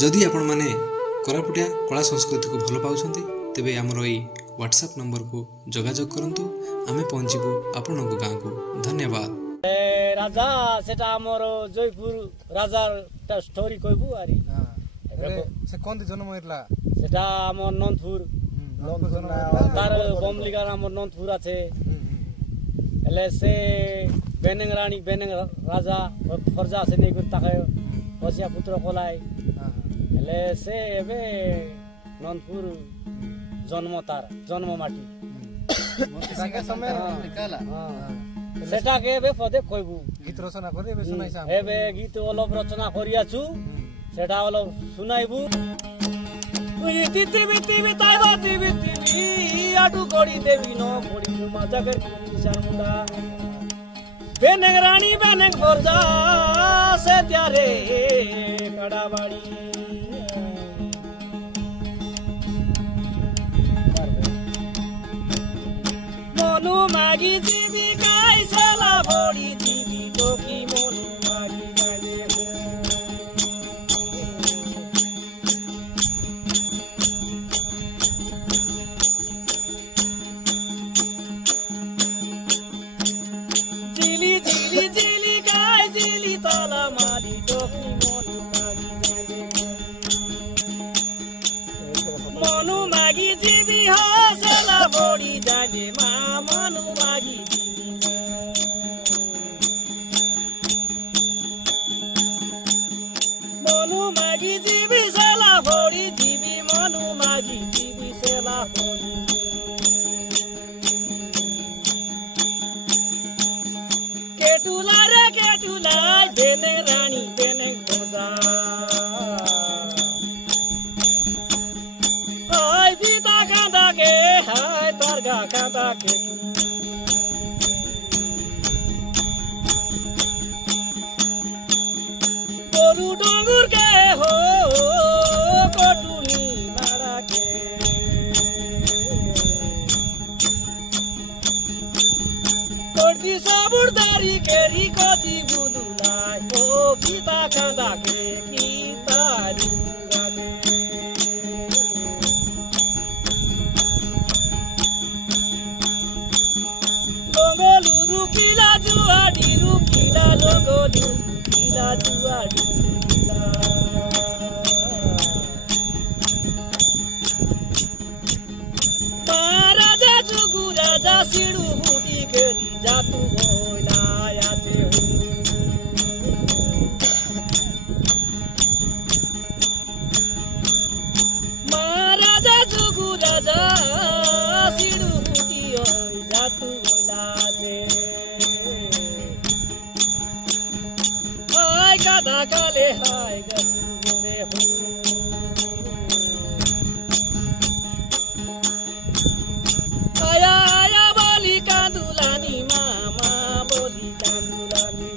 जदि आपण माने कोरापुटिया कला संस्कृति को भल पाउछंती तेबे हमर एई व्हाट्सएप नंबर को जोगाजोग करंतु आमे पहुंचीबू आपन को गांव को। धन्यवाद। राजा सेटा हमर जयपुर राजार स्टोरी कहबू आरी से कोन दी जन्म होइतला सेटा हमर नंदपुर तार बमलिका हमर नंदपुर আছে एले से बेनेंग रानी बेनेंग राजा फरजा से नै ताके बसिया पुत्र कोलाई एले से एबे नंदपुर जन्म तार जन्म माटी संगे समय निकाला सेटा के एबे पदे कहबू गीत रचना करे एबे सुनाइसा एबे गीत अलप रचना करियाछु सेटा अलप सुनाइबू उई तितिबि तिबि ताइबा तिबि तिबि आडू गडी देबी न पडी मजा कर किसान मुंडा बेनेंग रानी बेनेंग फरजा से त्यारे कडाबाड़ी मनु मागी जीवी काई साला भोड़ी जीवी टोकी मनु मागी जाने जिली जिली जिली काई जिली ताला माली टोकी मनु मागी जाने मनु मागी जीवी हो साला भोड़ी जाने मनु मागी मनु मागी जीवी सेला फोड़ी जीवी मनु मागी जीवी सेला फोड़ी केटुला रे केटुला बेने रानी बेने खोजा हाय बीता कांदा के हाय तरगा कांदा के गोरु डोंगुर के हो कोटुनी मारा के कोटी साबुरदारी केरी कोती बुलुलाई ओ पिता कांदा के की तारी गाके लोगोलु रुकिला जुआडी रुकिला लोगोलु रुकिला जुआडी महाराजा जुगु राजा सिडू हुडी गेली जातु भोला याते हो महाराजा जुगु राजा सिडू हुडी जातु भोला जे हाय गादा काले हाय गरु रे हो आया आया बोली कांदुलानी मामा बोली कांदुलानी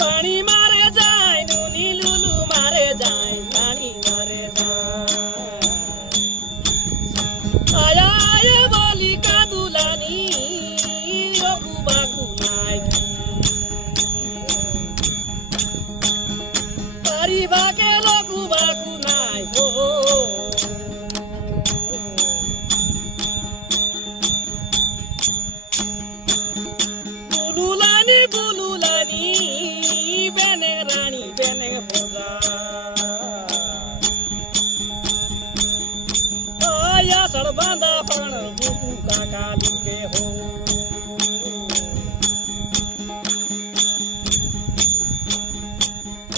पानी मारे जाए नुनी लुलू मारे जाए पानी मारे जाए आया आया बोली कांदुलानी लोगु बाकु नाई पारी बाके लोगु बाकु नाई हो बुलुलानी बेने रानी बेने फोजा आया सड़बांदा पण बुकु काका लुके हो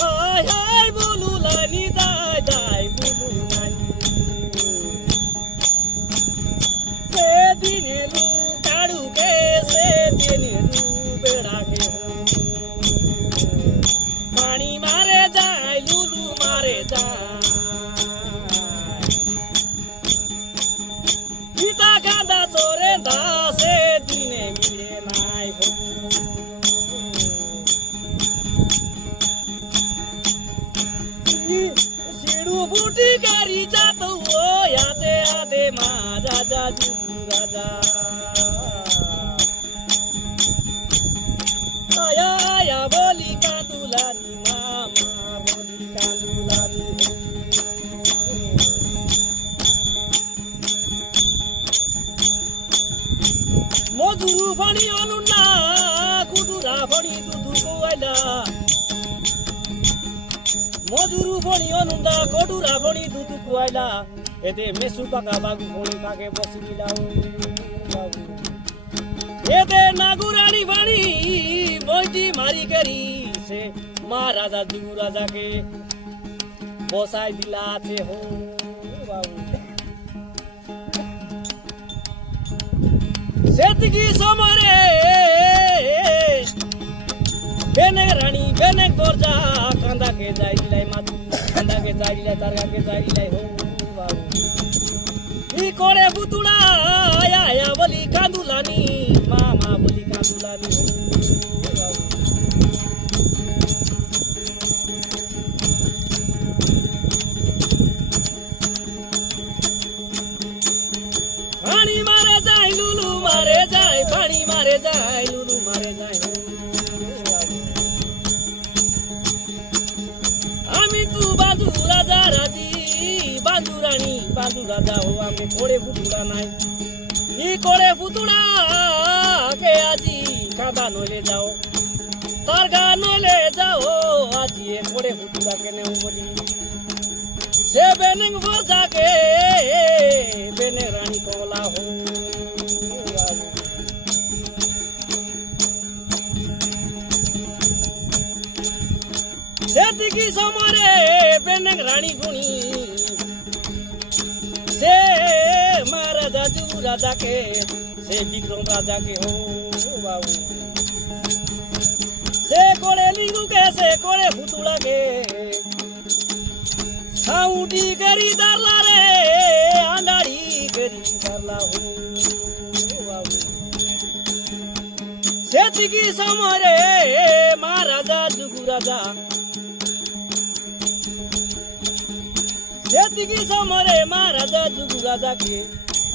हाय हाय बुलुलानी जाय जाय बुलुलानी से दिने लू काड़ू के से दिने लू बेड़ा के हो पानी मारे जाए लुलू मारे जाए पिता कांदा सोरे दासे दिने मिले नाय हो सिडू बूटी करी जातो हो याते आदे महाराजा जुगु राजा କୁଆଇଲା ମଜୁରୁ ଭଣି ଅନୁନ୍ଦା କଡୁରା ଭଣି ଦୁଦୁ କୁଆଇଲା ଏତେ ମେସୁ ପାକା ବାଗୁ ଭଣି ପାକେ ବସିଲା ଏତେ ନାଗୁରାଣୀ ବାଣୀ ବଇଟି ମାରି କରି ସେ ମହାରାଜା ଯୁବରାଜାକେ বসাই দিলাছে হো বাবু সেতিকি সমরে বেনে রানী বেনে গরজা কান্দাকে যাই দিলাই মাদু কান্দাকে যাই দিলাই তারগাকে যাই দিলাই হো বাবু ই করে বুতুড়া আয়া আয়া বলি কান্দুলানি মামা বলি কান্দুলানি হো বাবু পানি মারে যায় লুলু মারে যায় পানি মারে যায় লুলু মারে যায় আমি তু বাজু রাজা রাজি বাজু রানী বাজু রাজা হো আমি করে ফুতুড়া নাই ই করে ফুতুড়া কে আজি কাদা নইলে যাও তার গা নইলে যাও আজি এ করে ফুতুড়া কেনে বলি সে বেনেং বজাকে বেনে রানী কলা হো সেদিকি সমরে বেনেং রানী গুণী সে মহারাজা যুবরাজাকে সে বিক্রম রাজাকে হো বাবু সে করে লিঙ্গুকে সে করে ফুতুড়াকে সাউটি করি দারলা রে আন্ডাড়ি করি দারলা হো বাবু সেতিকি সমরে মহারাজা যুবরাজা সেতিকি সমরে মহারাজা যুবরাজাকে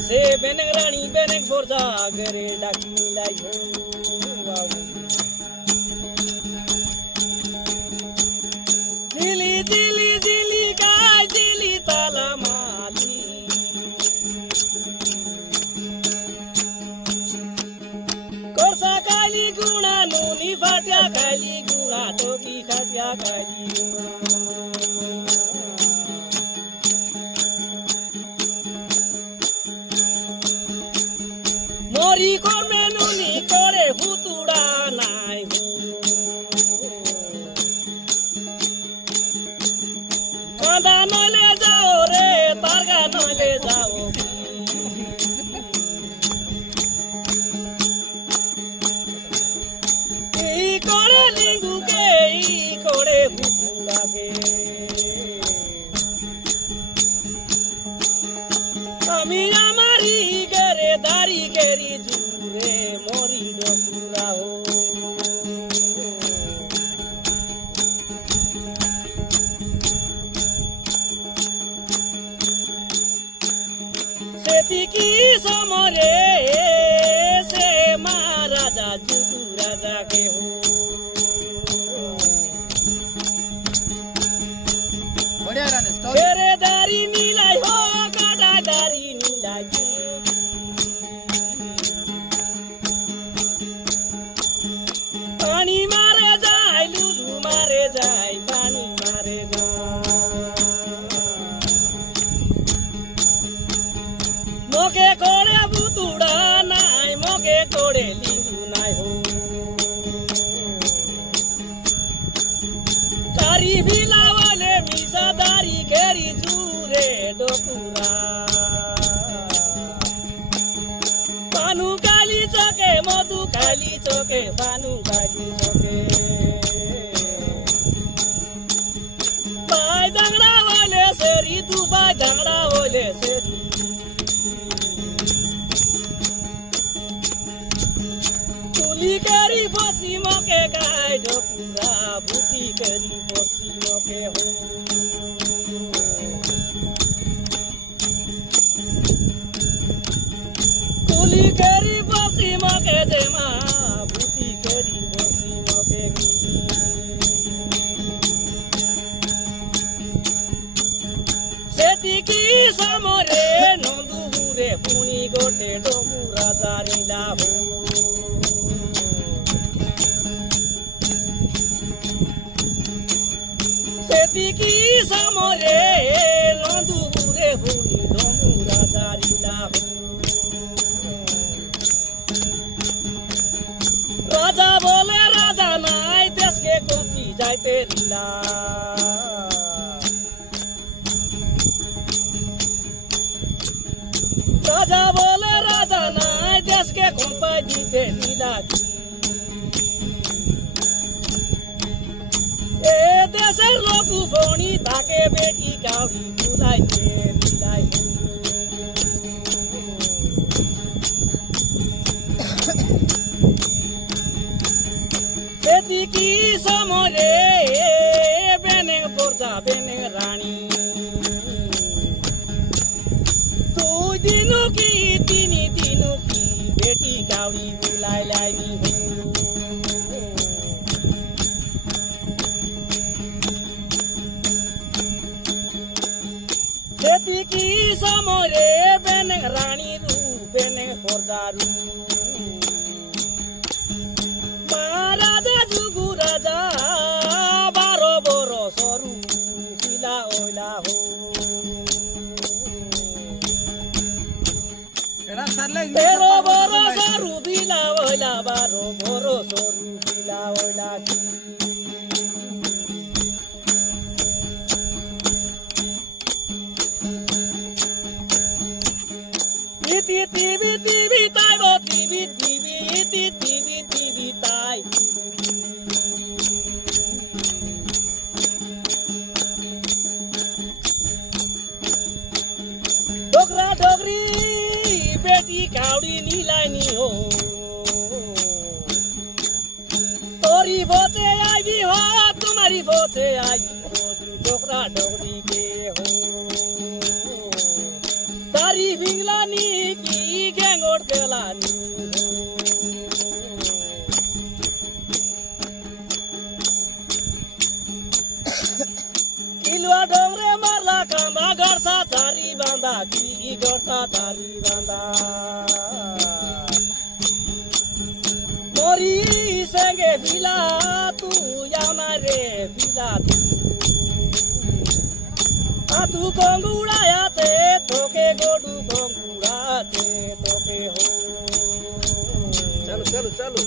সে বেনেক রানী বেনেক বরজা গরে ডাকি লাই হো বাবু দিলি দিলি দিলি গায় দিলি তালা মালি করসা খালি গুণা নুনি ফাটিয়া খালি গুণা টকি খাটিয়া খালি মরি কর্মে নুনি করে ফুতুড়া নাই হো কাঁদা নলে যাও রে তারগা নলে যাও এই করে লিঙ্গুকে এই করে ফুকুলাকে আমি আমারি গেরে দাড়ি গেরি জুড়ে মরি ডকুরা হো সেতিকি সমরে সে মহারাজা যুবরাজাকে হো बढ़िया गाने स्टॉप तेरे दारी नीलाई हो काटा दारी नीलाई पानी मारे जाए लुलू मारे जाए पानी मारे जाए मोके कोड़े बुतुड़ा नाई मोके कोड़े लिंगू नाई हो कारी भिलावाले मिसा दारी घेरी जूरे डोकुरा पानु काली चोके मधु काली चोके पानु काली चोके बाय दंगड़ा वाले सेरी तू बाय दंगड़ा वाले सेरी तुली करी बसी मोके गाय डोकुरा बुती करी बसी मोके हो तुली करी बसी मोके जेमा बुती करी बसी मोके सेतिकी समरे नंदुरे पुनी गोटे डोमुरा जारिला हो तेरीला राजा बोले राजा নাই দেশকে কোম্পাই দিতে দিলা এ দেশের লোক ফোনি তাকে বেটি কাউরি বুলাইতে দিলাই বেটি কি সমরে বেনে পর্দা বেনে রানী তুই দিনু কি তিনি দিনু কি বেটি কাউরি বুলাই লাইনি বেটি কি সমরে বেনে রানী রু বেনে পর্দারু রাজা যুগু রাজা 12 বরসরু পিলা ওইলা হো এটা সারলে 13 বরসরু পিলা ওইলা 12 বরসরু পিলা ওইলা ইতি টিভি টিভি তাই গো টিভি টিভি ইতি টিভি টিভি তাই ডোগরা ডোগরি বেটি কাউরি নীলাই নি হো তোরি ফোতে আইবি হো তোমারি ফোতে আইবি হো ডোগরা ডোগরি কে হো তারি ভিংলানি কি গ্যাঙ্গোট গেলানি কিলুয়া ডোংরে মারলা কান্দা গড়সা চারি বান্দা কি গড়সা চারি বান্দা মরি সঙ্গে ফিলা তুই আনা রে ফিলা तू कंगुड़ायाते तोके गोडू कंगुड़ाते तोके हो চলো চলো চলো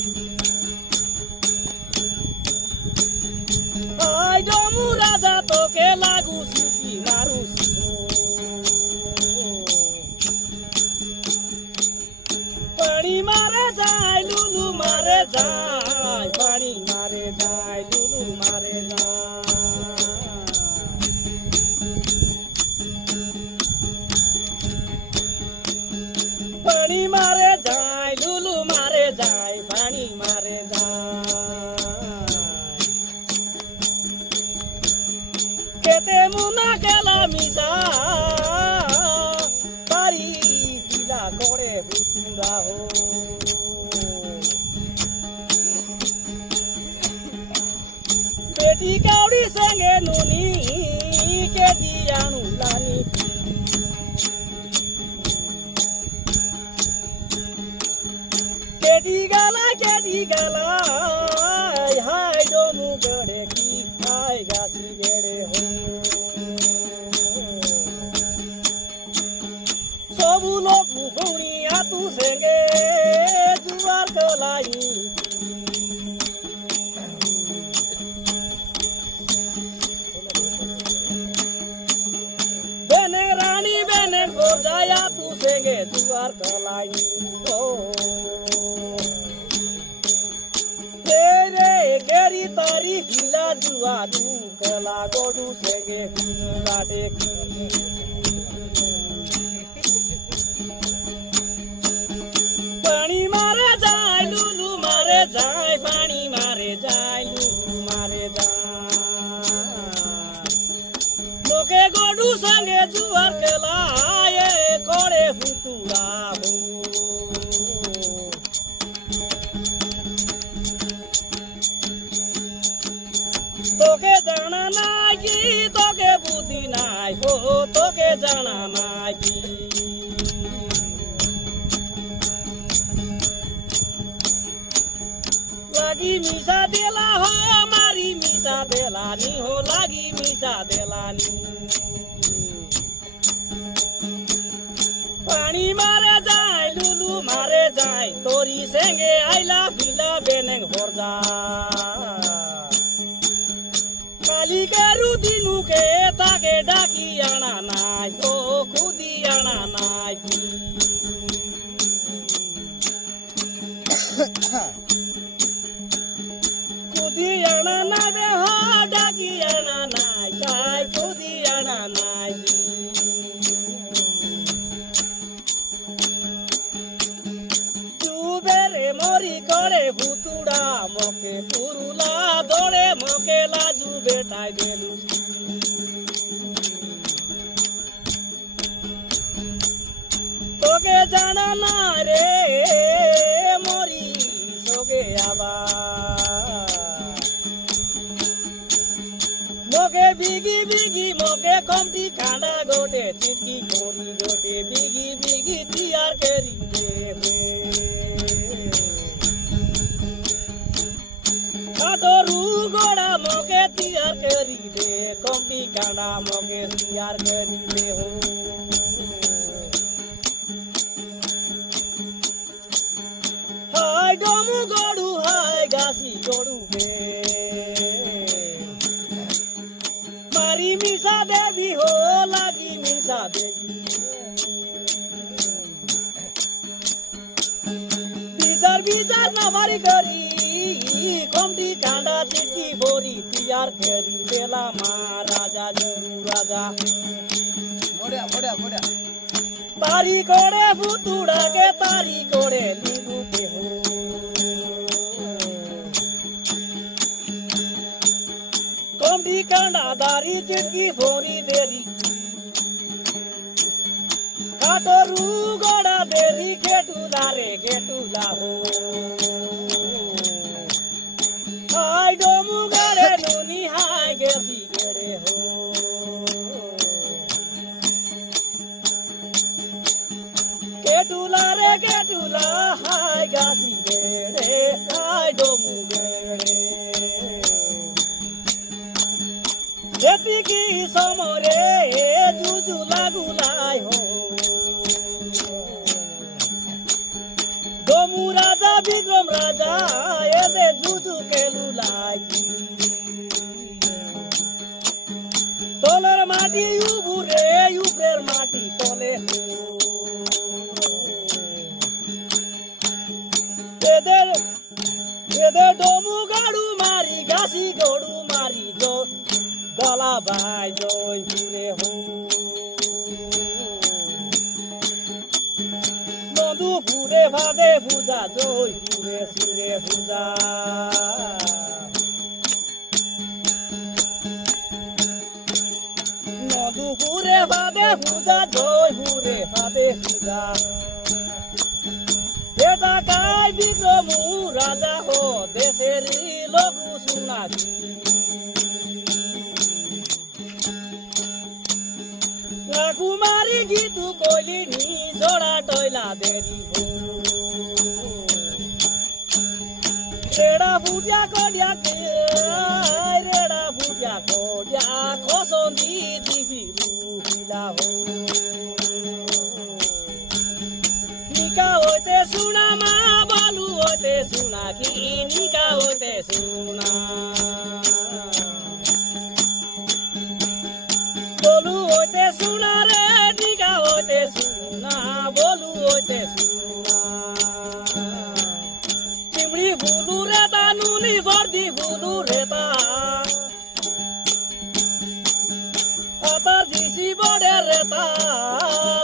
आई डोमू राजा तोके लागू सीपी मारू पानी मारे जाए लुलू मारे जाए पानी मारे जाए लुलू मारे जाए पानी मारे जाए लुलू मारे जाए पानी मारे जाए केते मुना केला मिसा पारी पिला कोड़े बुतुंगा हो बेटी काउड़ी संगे नूनी के दियानु लानी केटी गाला हाय डोमू गड़े की हाय गासी गड़े हो सबू लोग मुफुनी आतू सेंगे जुआर कलाई बेने रानी बेने गोजाया तू सेंगे जुआर कलाई ओ गेरी तारी फिला जुआ दू कला गोडू सेगे फिला देखी पानी मारे जाए लुलू मारे जाए पानी मारे जाए लुलू मारे जाए लोके गोडू संगे जुआर कला ये कोड़े फुटुरा हो তোকে জানা নাকি তোকে বুদ্ধি নাই হো তোকে জানা নাকি লাগি মিশা দেলা হো মারি মিশা দেলানি হো লাগি মিশা দেলানি পানি মারে যায় লুলু মারে যায় তোরি সেঙ্গে আইলা ফিলা বেনেং ভরজা দিনুকে তাকে ডাকি আনা নাই ও খুদি আনা নাই খুদি আনা নাই রে হা ডাকি আনা নাই তাই খুদি আনা নাই চুবেরে মরি করে ভুতুড়া মকে পুরুলা দৌড়ে মকে লাজু বেটাই দেলু তোকে জানা না রে মরি সোগে আবার মকে বিগি বিগি মকে কমটি খান্ডা গোটে চিটকি করি গোটে বিগি বিগি তিয়ার কেরি দে কাটরু গোড়া মকে তিয়ার কেরি দে কমটি খান্ডা মকে তিয়ার কেরি দে হো হাই ডমু গড়ু হাই গাছি গড়ু গে মারি মিশা দেবী হো লাগি মিশা দেবী বিচার বিচার না মারি করি কমটি কাঁডা চিঠি ভরি তিয়ার খেরি দেলা মা রাজা জরু রাজা বড়িয়া বড়িয়া বড়িয়া তারি করে ভুতুড়াকে তারি করে লিবুকে হো কমটি কাঁডা দারি চিটকি ভরি দেরি কাটরু গড়া দেরি কেটুলা রে কেটুলা হো হাই ডমু গাড়ে নুনি হাই গেছি গেড়ে হো কেটুলা রে কেটুলা হাই গাছি গেড়ে হাই ডমু গেড়ে এতিকি সমরে জুজু লাগুলাই হো ডমু রাজা বিক্রম রাজা এদে জুজু কেলুলাই তলের মাটি উবুরে উপরের মাটি তলে হো এদের এদের ডমু গাড়ু মারি গাছি গড়ু মারি গলা ভাই জয় ঘুরে হো নদু ফুরে ভাদে পূজা জয় ঘুরে সুরে পূজা নদু ফুরে ভাদে পূজা জয় ঘুরে ভাদে পূজা এটা কাই বিক্রমু রাজা হো দেশের লোক শুনাবি কুমারী গীতু কইলিনি জোড়া টয়লা দেরি হো রেড়া ফুটিয়া কডিয়া রেড়া ফুটিয়া কডিয়া খসন্দি দিবি রুহিলা হো নিকা হইতে শুনা মা বালু হইতে শুনা কি নিকা হইতে শুনা বলু হইতে শুনা রে নিকা হইতে শুনা বলু হইতে শুনা চিমড়ি ফুলু রেতা নুনি বর্দি ফুলু রেতা আতার জিসি বড়ে রেতা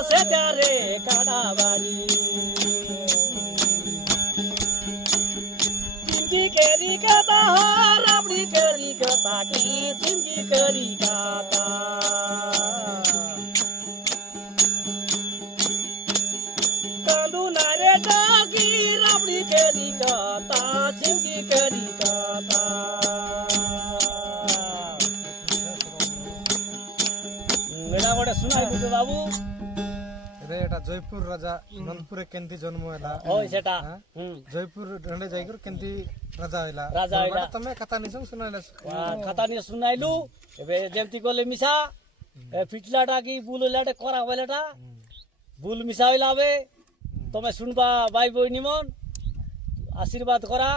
সেটা রে কাড়া বাড়ি চিমকি কেরি কাতা রাবড়ি কেরি কাতা কি চিমকি কেরি কাতা কান্দু নারে ডাকি রাবড়ি কেরি কাতা চিমকি কেরি কাতা এটা গোটে শুনাই দিতে বাবু রে এটা জয়পুর রাজা ননপুরে কেন্তি জন্ম ହେଲା ওই সেটা জয়পুর ঢন্ডে যাইকর কেন্তি রাজা হইলা রাজা হইলা। তুমি কথা নিছং শুনাইলা খাতা নিয়ে শুনাইলু এবে যেমতি কলে মিশা ফিটলাটা কি বুল হইলাটা করা হইলাটা বুল মিশা হইলাবে তুমি শুনবা ভাই বই নিমন আশীর্বাদ করা